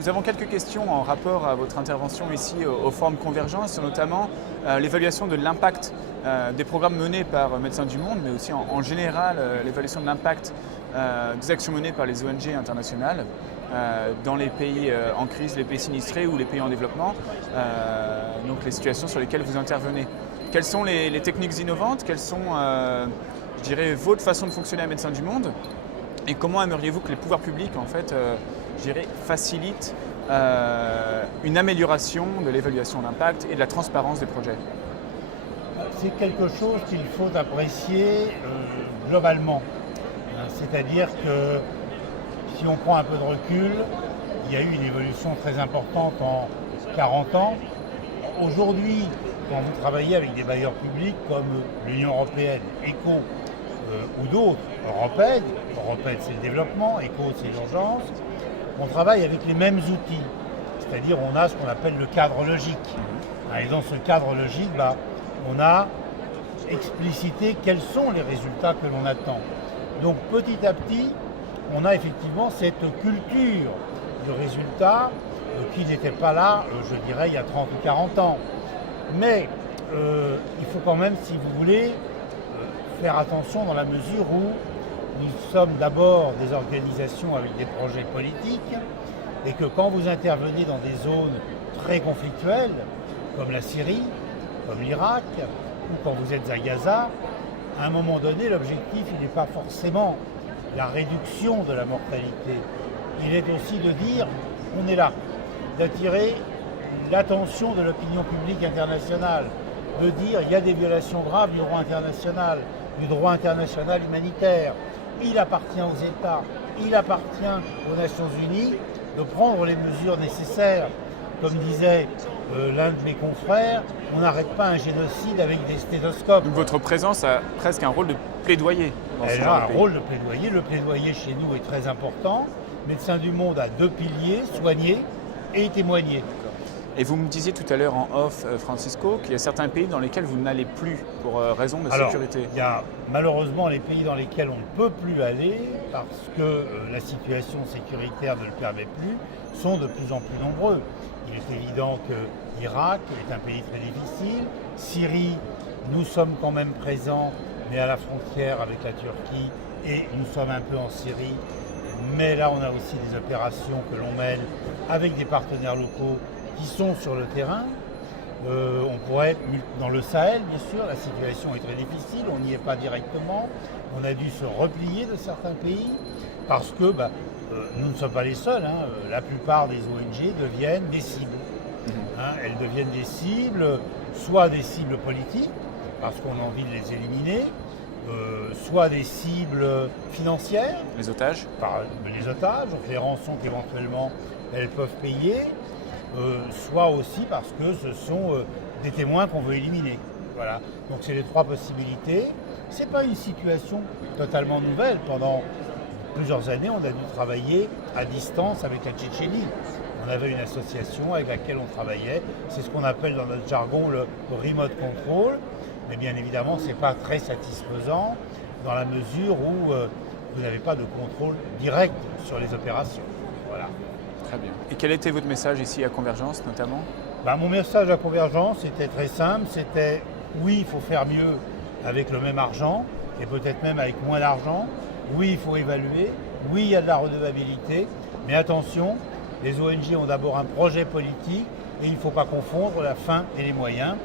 Nous avons quelques questions en rapport à votre intervention ici au Forum Convergence, notamment l'évaluation de l'impact des programmes menés par Médecins du Monde, mais aussi en général l'évaluation de l'impact des actions menées par les ONG internationales dans les pays en crise, les pays sinistrés ou les pays en développement, donc les situations sur lesquelles vous intervenez. Quelles sont les techniques innovantes? Quelles sont, je dirais, votre façon de fonctionner à Médecins du Monde? Et comment aimeriez-vous que les pouvoirs publics, en fait, je dirais, facilitent une amélioration de l'évaluation d'impact et de la transparence des projets? C'est quelque chose qu'il faut apprécier globalement. C'est-à-dire que si on prend un peu de recul, il y a eu une évolution très importante en 40 ans. Aujourd'hui, quand vous travaillez avec des bailleurs publics comme l'Union européenne, ECHO ou d'autres, Européenne c'est le développement, ECHO c'est l'urgence, on travaille avec les mêmes outils. C'est-à-dire on a ce qu'on appelle le cadre logique. Et dans ce cadre logique, on a explicité quels sont les résultats que l'on attend. Donc petit à petit, on a effectivement cette culture du résultat qui n'était pas là, je dirais, il y a 30 ou 40 ans. Mais il faut quand même, si vous voulez, faire attention dans la mesure où nous sommes d'abord des organisations avec des projets politiques et que quand vous intervenez dans des zones très conflictuelles, comme la Syrie, comme l'Irak, ou quand vous êtes à Gaza, à un moment donné, l'objectif, il n'est pas forcément la réduction de la mortalité. Il est aussi de dire, on est là, d'attirer l'attention de l'opinion publique internationale, de dire, il y a des violations graves du droit international humanitaire. Il appartient aux États, il appartient aux Nations Unies de prendre les mesures nécessaires. Comme disait l'un de mes confrères, on n'arrête pas un génocide avec des stéthoscopes. Donc votre présence a presque un rôle de plaidoyer dans ce Elle genre a de un pays. rôle de plaidoyer. Le plaidoyer chez nous est très important. Médecins du Monde a deux piliers, soigner et témoigner. Et vous me disiez tout à l'heure en off, Francisco, qu'il y a certains pays dans lesquels vous n'allez plus pour raison de sécurité. Il y a malheureusement les pays dans lesquels on ne peut plus aller parce que la situation sécuritaire ne le permet plus, sont de plus en plus nombreux. Il est évident que l'Irak est un pays très difficile. Syrie, nous sommes quand même présents, mais à la frontière avec la Turquie, et nous sommes un peu en Syrie. Mais là, on a aussi des opérations que l'on mène avec des partenaires locaux qui sont sur le terrain. On pourrait être dans le Sahel, bien sûr, la situation est très difficile, on n'y est pas directement. On a dû se replier de certains pays parce que nous ne sommes pas les seuls. La plupart des ONG deviennent des cibles. Elles deviennent des cibles, soit des cibles politiques, parce qu'on a envie de les éliminer, soit des cibles financières. Les otages? Les otages, donc les rançons qu'éventuellement elles peuvent payer. Soit aussi parce que ce sont des témoins qu'on veut éliminer. Voilà. Donc c'est les trois possibilités. Ce n'est pas une situation totalement nouvelle. Pendant plusieurs années, on a dû travailler à distance avec la Tchétchénie. On avait une association avec laquelle on travaillait. C'est ce qu'on appelle dans notre jargon le remote control. Mais bien évidemment, ce n'est pas très satisfaisant dans la mesure où vous n'avez pas de contrôle direct sur les opérations. Voilà. Très bien. Et quel était votre message ici à Convergence notamment? Mon message à Convergence était très simple, c'était oui, il faut faire mieux avec le même argent et peut-être même avec moins d'argent. Oui, il faut évaluer. Oui, il y a de la redevabilité. Mais attention, les ONG ont d'abord un projet politique et il ne faut pas confondre la fin et les moyens.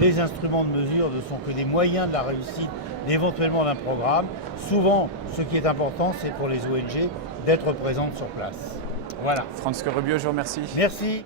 Les instruments de mesure ne sont que des moyens de la réussite éventuellement d'un programme. Souvent, ce qui est important, c'est pour les ONG d'être présentes sur place. Voilà. Francisco Rubio, je vous remercie. Merci.